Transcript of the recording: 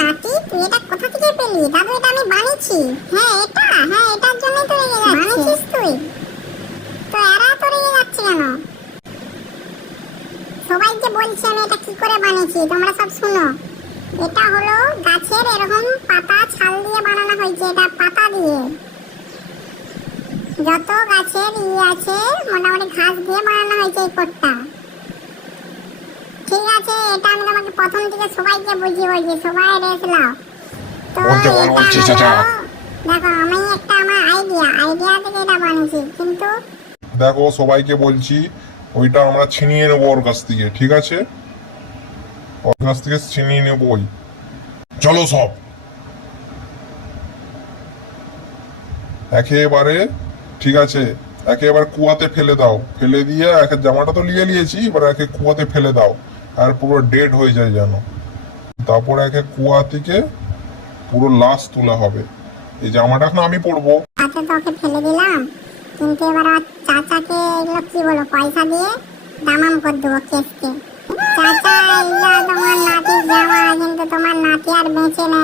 নাতি, তুই এটা কোথা থেকে পেলি? দাদু এটা আমি বানিয়েছি। হ্যাঁ এটার জন্যই তো রেগে যাচ্ছে। বানিয়েছিস তুই? তো এরা তো রেগে যাচ্ছে কেন? সবাইকে বলছি আমি এটা কি করে বানিয়েছি, তোমরা সব শুনো। এটা হলো গাছের এরকম পাতা ছাল দিয়ে বানানো হয়েছে, এটা পাতা দিয়ে। যত গাছের আছে মোটামুটি ঘাস দিয়ে বানানো হয়েছে এই কোটটা। ঠিক আছে, এটা আমি তোমাকে প্রথম থেকে সবাইকে বুঝিয়ে বলছি, সবাই রেস লাও। তো দেখো আমি একটা আমার আইডিয়া থেকে এটা বানিয়েছি, কিন্তু দেখো সবাইকে বলছি ওইটা আমরা ছিনিয়ে নেবো ওর কাছ থেকে, ঠিক আছে? ওর কাছ থেকে ছিনিয়ে নেবোই। চলো সব একেবারে, ঠিক আছে, একেবারে কুয়াতে ফেলে দাও। ফেলে দিয়ে একে জামাটা তো নিয়েছি, এবার একে কুয়াতে ফেলে দাও আর পুরো ডেড হয়ে যায় যেন। তারপর একে কুয়া থেকে পুরো লাশ তোলা হবে। এই জামাটা এখন আমি পরবো। হাতে তোকে ফেলে দিলাম, কিন্তু এবার আমার চাচাকে এগুলো কি বলো পয়সা দিয়ে দামাম করে দেবো কেসকে। চাচা, এইটা তোমার নাতির জামা, কিন্তু তোমার নাতি আর বেঁচে নেই।